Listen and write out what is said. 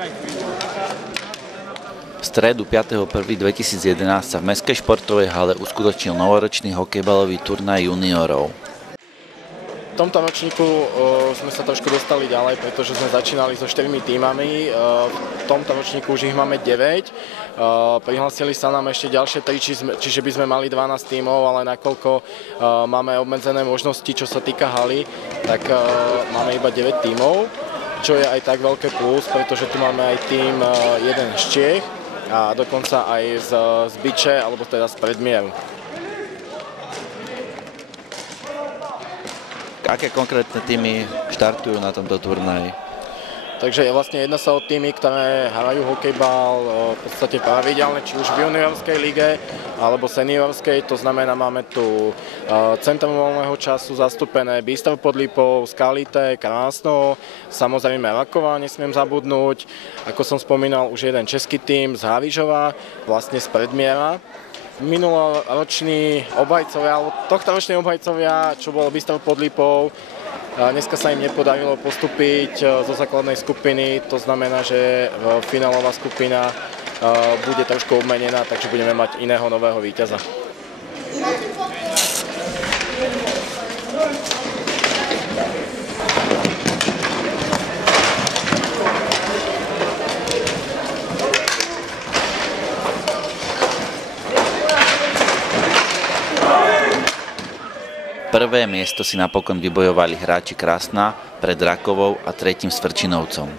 V stredu 5.1.2011 sa v Mestskej športovej hale uskutočnil novoročný hokejbalový turnaj juniorov. V tomto ročníku sme sa trošku dostali ďalej, pretože sme začínali so 4 tímami. V tomto ročníku už ich máme 9. Prihlásili sa nám ešte ďalšie 3, čiže by sme mali 12 tímov, ale nakoľko máme obmedzené možnosti, čo sa týka haly, tak máme iba 9 tímov, čo je aj tak veľké plus, pretože tu máme aj tím jeden z Čiech a dokonca aj z Byče, alebo teda z Predmieru. Aké konkrétne týmy štartujú na tomto turnaji? Takže vlastne jedná sa o týmy, ktoré hrajú hokejbal v podstate pravidelne, či už v juniorskej lige alebo seniorskej. To znamená, máme tu Centrum voľného času zastúpené Bystrov pod Lipou, Skalité, Krásno, samozrejme Rakova, nesmiem zabudnúť. Ako som spomínal, už jeden český tím z Havířova, vlastne z Predmiera. Minuloroční obhajcovia, alebo tohtoroční obhajcovia, čo bolo Bystrov pod Lipou, dneska sa im nepodarilo postúpiť zo základnej skupiny, to znamená, že finálová skupina bude trošku obmenená, takže budeme mať iného nového víťaza. Prvé miesto si napokon vybojovali hráči Krásna pred Rakovou a tretím Svrčinovcom.